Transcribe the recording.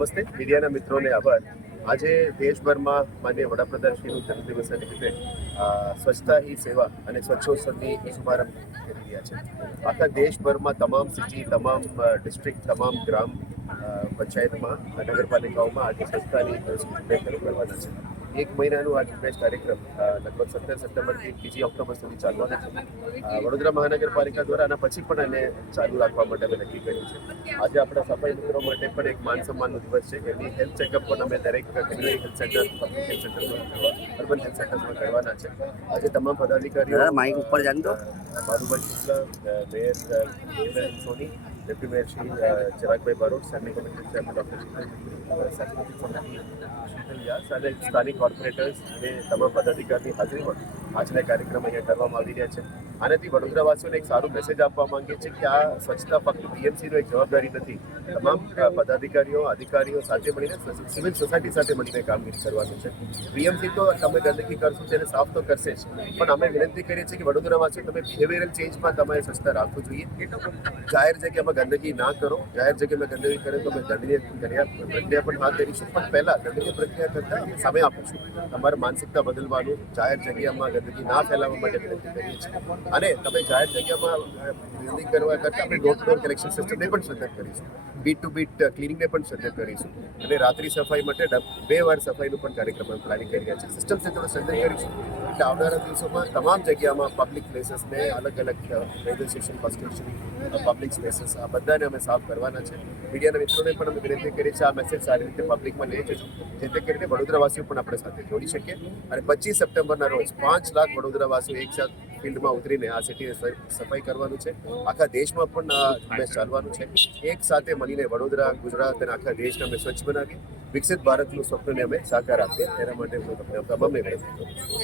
નમસ્તે મીડિયાના મિત્રોને આભાર. આજે દેશભરમાં માનનીય વડાપ્રધાનશ્રીનું જન્મદિવસ નિમિત્તે સ્વચ્છતા હી સેવા અને સ્વચ્છોત્સવની શુભારંભ કરી રહ્યા છે. આખા દેશભરમાં તમામ સિટી, તમામ ડિસ્ટ્રિક્ટ, તમામ ગ્રામ પંચાયતમાં, નગરપાલિકાઓમાં આજે સ્વચ્છતાની શરૂ કરવાના છે. એક મહિનાનું આ ઝુંબેશ કાર્યક્રમ લગભગ 17 સપ્ટેમ્બરથી 2 ઓક્ટોબર સુધી ચાલવાનો છે. વડોદરા મહાનગરપાલિકા દ્વારા આના પછી પણ એને ચાલુ રાખવા માટે અમે નક્કી કર્યું છે. આજે આપણા સફાઈ મિત્રો માટે પણ એક માન સન્માનનો દિવસ છે. એની હેલ્થ ચેકઅપ પણ અમે દરેક community health centre, public health સેન્ટરમાં, અર્બન હેલ્થ સેન્ટરમાં કરવાના છે. આજે તમામ પદાધિકારીઓ માઇક ઉપર જાણતો Madhubhai Shukla, mayor Soni, deputy mayor Shri Chiragbhai Barot, standing committee chairman doctor Shital અને સ્થાનિક કોર્પોરેટર્સ અને તમામ પદાધિકારીની હાજરીમાં આજના કાર્યક્રમ અહીંયા કરવામાં આવી રહ્યા છે. આનાથી વડોદરાવાસીઓને એક સારું મેસેજ આપવા માંગીએ છીએ કે આ સ્વચ્છતા ફક્ત બીએમસીનો એક જવાબદારી નથી. તમામ પદાધિકારીઓ, અધિકારીઓ સાથે મળીને સિવિલ સોસાયટી સાથે મળીને કામગીરી કરવાનું છે. બીએમસી તો તમે ગંદકી કરશો તેને સાફ તો કરશે જ, પણ અમે વિનંતી કરીએ છીએ કે વડોદરાવાસીઓ તમે બિહેવિયરલ ચેન્જમાં તમારે સ્વચ્છતા રાખવું જોઈએ. જાહેર જગ્યામાં ગંદકી ના કરો. જાહેર જગ્યામાં ગંદકી કરે તો અમે દંડનીય પ્રક્રિયા પણ હાથ ધરીશું, પણ પહેલાં દંડનીય પ્રક્રિયા કરતાં સમય આપીશું. તમારે માનસિકતા બદલવાનું, જાહેર જગ્યામાં ગંદકી ના ફેલાવવા માટે વિનંતી કરીએ છીએ. અને તમે જાહેર જગ્યામાં ગંદકી કરવા કરતાં આપણે ડોર ટુ ડોર કલેક્શન સિસ્ટમને પણ સદ્ધર કરીશું. બીટ ટુ બીટ ક્લિનિંગને પણ સદ્ધર કરીશું. અને રાત્રિ સફાઈ માટે 2 વાર સફાઈનું પણ કાર્યક્રમ પ્લાનિંગ કરી રહ્યા છે. સિસ્ટમ સાથે સદ્ધર કરીશું એટલે આવનારા દિવસોમાં તમામ જગ્યામાં પબ્લિક પ્લેસીસને અલગ અલગ railway station, bus station, public spaces આ બધાને અમે સાફ કરવાના છે. મીડિયાના મિત્રોને પણ અમે વિનંતી કરીએ છીએ આ મેસેજ સારી રીતે પબ્લિકમાં લઈ જજો, જેથી કરીને વડોદરાવાસીઓ પણ આપણે સાથે જોડી શકીએ. અને 25 સપ્ટેમ્બરના રોજ 5 લાખ વડોદરાવાસીઓ એકસાથ ફિલ્ડમાં ઉતરીને આ સિટીને સફાઈ કરવાનું છે. આખા દેશમાં પણ આ ઝુંબેશ ચાલવાનું છે. એક સાથે મળીને વડોદરા, ગુજરાત અને આખા દેશને અમે સ્વચ્છ બનાવીએ, વિકસિત ભારતનું સ્વપ્નને અમે સાકાર આપીએ. તેના માટે હું તમને તમામને વિનંતી કરું છું.